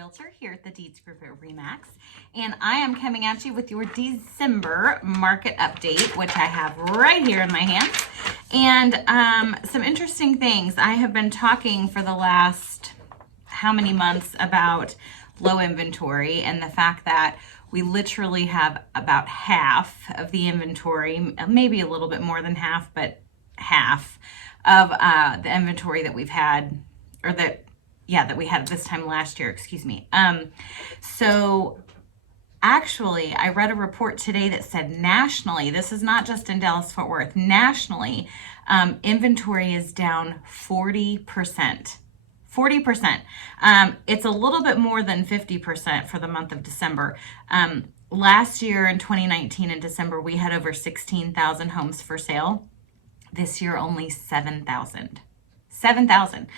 Realtor here at the Deeds Group at RE/MAX, and I am coming at you with your December market update, which I have right here in my hands. And some interesting things. I have been talking for the last how many months about low inventory and the fact that we literally have about half of the inventory, maybe a little bit more than half, but half of the inventory that we've had, or that we had this time last year, excuse me. So actually, I read a report today that said nationally, this is not just in Dallas-Fort Worth, nationally, inventory is down 40%. 40%. It's a little bit more than 50% for the month of December. Last year in 2019 in December, we had over 16,000 homes for sale. This year, only 7,000. 7,000.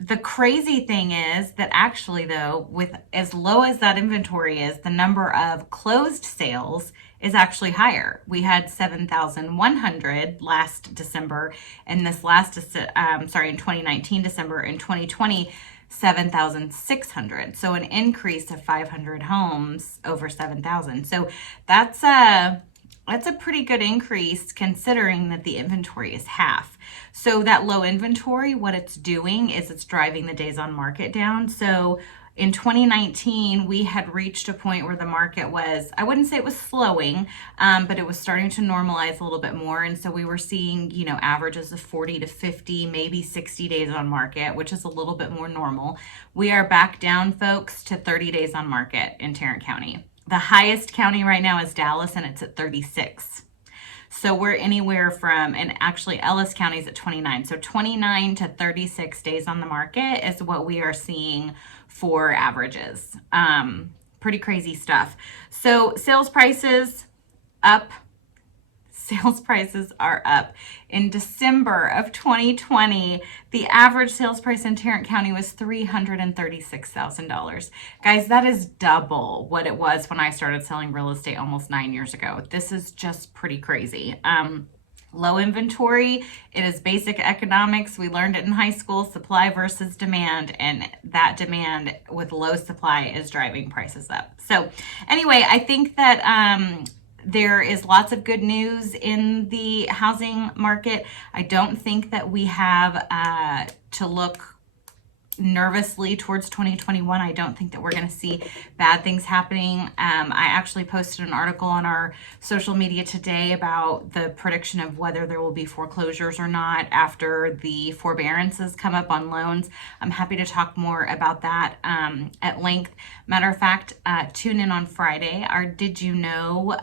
The crazy thing is that actually, though, with as low as that inventory is, the number of closed sales is actually higher. We had 7,100 last December, and this last, in 2019 December, in 2020, 7,600. So an increase of 500 homes over 7,000. So that's a pretty good increase considering that the inventory is half. So that low inventory, what it's doing is it's driving the days on market down. So in 2019, we had reached a point where the market was, I wouldn't say it was slowing, but it was starting to normalize a little bit more. And so we were seeing, averages of 40 to 50, maybe 60 days on market, which is a little bit more normal. We are back down, folks, to 30 days on market in Tarrant County. The highest county right now is Dallas, and it's at 36. So we're anywhere from, and actually Ellis County is at 29. So 29 to 36 days on the market is what we are seeing for averages. Pretty crazy stuff. So sales prices up. Sales prices are up. In December of 2020, the average sales price in Tarrant County was $336,000. Guys, that is double what it was when I started selling real estate almost 9 years ago. This is just pretty crazy. Low inventory, it is basic economics. We learned it in high school, supply versus demand, and that demand with low supply is driving prices up. So anyway, I think that there is lots of good news in the housing market. I don't think that we have to look nervously towards 2021. I don't think that we're going to see bad things happening. I actually posted an article on our social media today about the prediction of whether there will be foreclosures or not after the forbearances come up on loans. I'm happy to talk more about that at length. Matter of fact, tune in on Friday. Our Did You Know,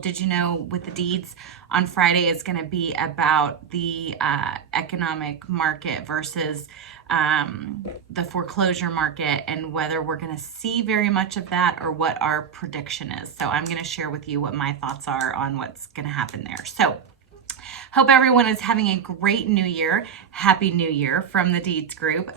Did You Know with the Deeds on Friday is going to be about the economic market versus the foreclosure market, and whether we're going to see very much of that or what our prediction is. So I'm going to share with you what my thoughts are on what's going to happen there. So hope everyone is having a great new year. Happy New Year from the Deeds Group.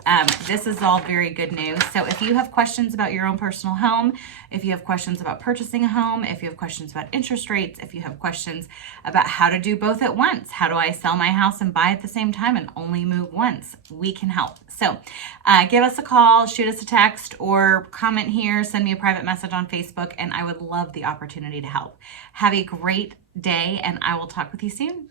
This is all very good news. So if you have questions about your own personal home, if you have questions about purchasing a home, if you have questions about interest rates, if you have questions about how to do both at once, how do I sell my house and buy at the same time and only move once, we can help. So give us a call, shoot us a text, or comment here, send me a private message on Facebook, and I would love the opportunity to help. Have a great day, and I will talk with you soon.